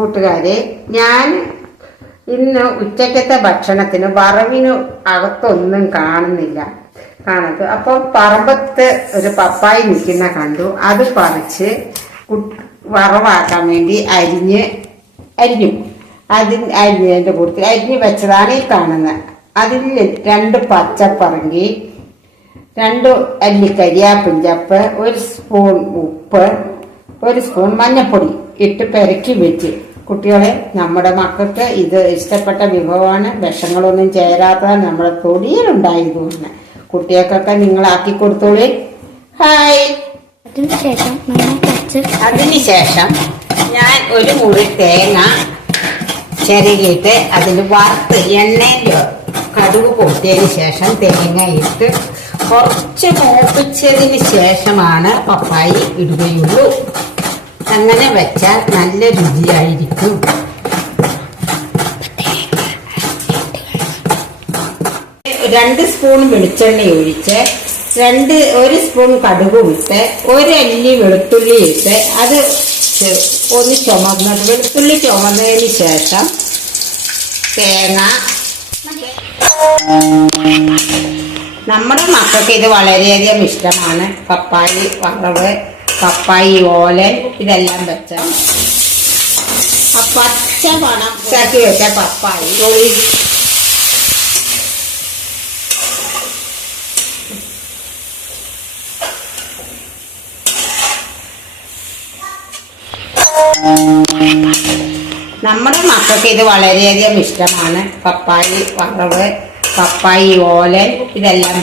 കൂട്ടുകാരെ, ഞാൻ ഇന്ന് ഉച്ചക്കത്തെ ഭക്ഷണത്തിന് വറവിന് അകത്തൊന്നും കാണുന്നില്ല. അപ്പോൾ പറമ്പത്ത് ഒരു പപ്പായി നിൽക്കുന്ന കണ്ടു. അത് പറിച്ച് വറവാക്കാൻ വേണ്ടി അരിഞ്ഞു. അരിഞ്ഞതിൻ്റെ കൂട്ടത്തിൽ അരിഞ്ഞു വെച്ചതാണ് ഈ കാണുന്നത്. അതിൽ 2 പച്ചപ്പറങ്കി, 2 അല്ലി കരിയാപ്പിൻ ചപ്പ്, 1 സ്പൂൺ ഉപ്പ്, 1 സ്പൂൺ മഞ്ഞൾപ്പൊടി ഇട്ട് പെരക്കി വെച്ച്. കുട്ടികളെ, നമ്മുടെ മക്കൾക്ക് ഇത് ഇഷ്ടപ്പെട്ട വിഭവമാണ്. വിഷങ്ങളൊന്നും ചേരാത്തതാണ്. നമ്മുടെ തൊടിയിലുണ്ടായതുകൊണ്ട് കുട്ടികൾക്കൊക്കെ നിങ്ങളാക്കി കൊടുത്തോളൂ. ഹായ്. അതിനുശേഷം ഞാൻ 1 മുറി തേങ്ങ ചിരകിയിട്ട് അതിൽ വറുത്ത് എണ്ണയിൽ കടുക് പൊട്ടിയതിന് ശേഷം തേങ്ങ ഇട്ട് കുറച്ച് മൂപ്പിച്ചതിന് ശേഷമാണ് പപ്പായി ഇടുകയുള്ളൂ. അങ്ങനെ വെച്ചാൽ നല്ല രുചിയായിരിക്കും. രണ്ട് സ്പൂൺ വെളിച്ചെണ്ണ ഒഴിച്ച് 1 സ്പൂൺ കടുക് ഇട്ട് 1 അല്ലി വെളുത്തുള്ളി ഇട്ട് അത് ഒന്ന് ചുമന്നത്. വെളുത്തുള്ളി ചുമന്നതിന് ശേഷം തേങ്ങ. നമ്മുടെ മക്കൾക്ക് ഇത് വളരെയധികം ഇഷ്ടമാണ്. പപ്പായി വറവ്, പപ്പായി ഓലൻ, ഇതെല്ലാം വെച്ച പച്ച പണം ചാക്കി വെച്ച പപ്പായി നമ്മുടെ മക്കൾക്ക് ഇത് വളരെയധികം ഇഷ്ടമാണ്. പപ്പായി വറവ്, പപ്പായി ഓലൻ, ഇതെല്ലാം